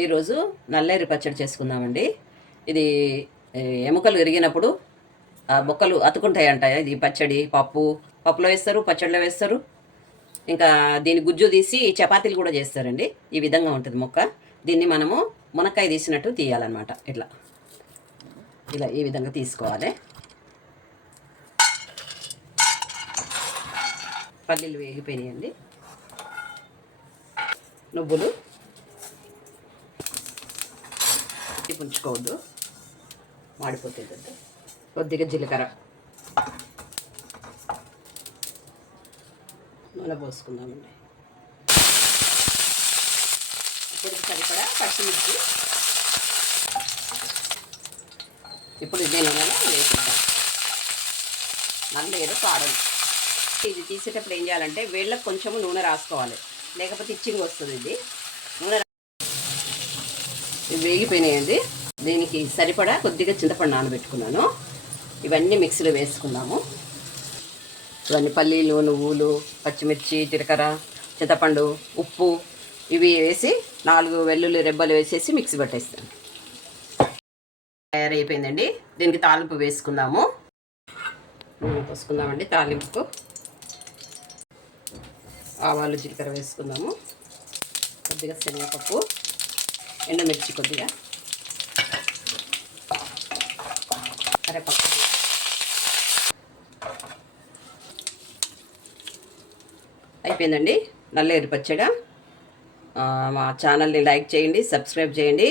ఈరోజు నల్లేరు పచ్చడి చేసుకుందామండి. ఇది ఎముకలు విరిగినప్పుడు ఆ బొక్కలు అతుకుంటాయంట. ఇది పచ్చడి పప్పులో వేస్తారు, పచ్చడిలో వేస్తారు. ఇంకా దీని గుజ్జు తీసి చపాతీలు కూడా చేస్తారండి. ఈ విధంగా ఉంటుంది మొక్క. దీన్ని మనము మునక్కాయ తీసినట్టు తీయాలన్నమాట. ఇట్లా ఇలా ఈ విధంగా తీసుకోవాలి. పల్లీలు వేగిపోయినాయండి. నువ్వులు ఉంచుకోవద్దు, మాడిపోతుంది. కొద్దిగా జీలకర్ర, నూనె పోసుకుందామండి. ఇప్పుడు సరిపడా పచ్చిమిర్చి ఇప్పుడు ఇదే నూనెలో వేసుకుంటాం. నల్లేరు కాడలు. ఇది తీసేటప్పుడు ఏం చేయాలంటే వేళ్ళకు కొంచెం నూనె రాసుకోవాలి, లేకపోతే ఇచ్చింగ్ వస్తుంది. ఇది నూనె ఇది వేగిపోయినాయండి. దీనికి సరిపడా కొద్దిగా చింతపండు నానబెట్టుకున్నాను. ఇవన్నీ మిక్సీలో వేసుకుందాము. ఇవన్నీ పల్లీలు, నువ్వులు, పచ్చిమిర్చి, జీలకర్ర, చింతపండు, ఉప్పు ఇవి వేసి 4 వెల్లుల్లి రెబ్బలు వేసేసి మిక్సీ పట్టేస్తాను. తయారైపోయిందండి. దీనికి తాలింపు వేసుకుందాము. నూనె పోసుకుందామండి. తాలింపు ఆవాలు, జీలకర్ర వేసుకుందాము. కొద్దిగా శనగపప్పు, ఎండుమిర్చి కొద్దిగా, కరివేపాకు. అయిపోయిందండి నల్లేరు పచ్చడి. మా ఛానల్ని లైక్ చేయండి, సబ్స్క్రైబ్ చేయండి.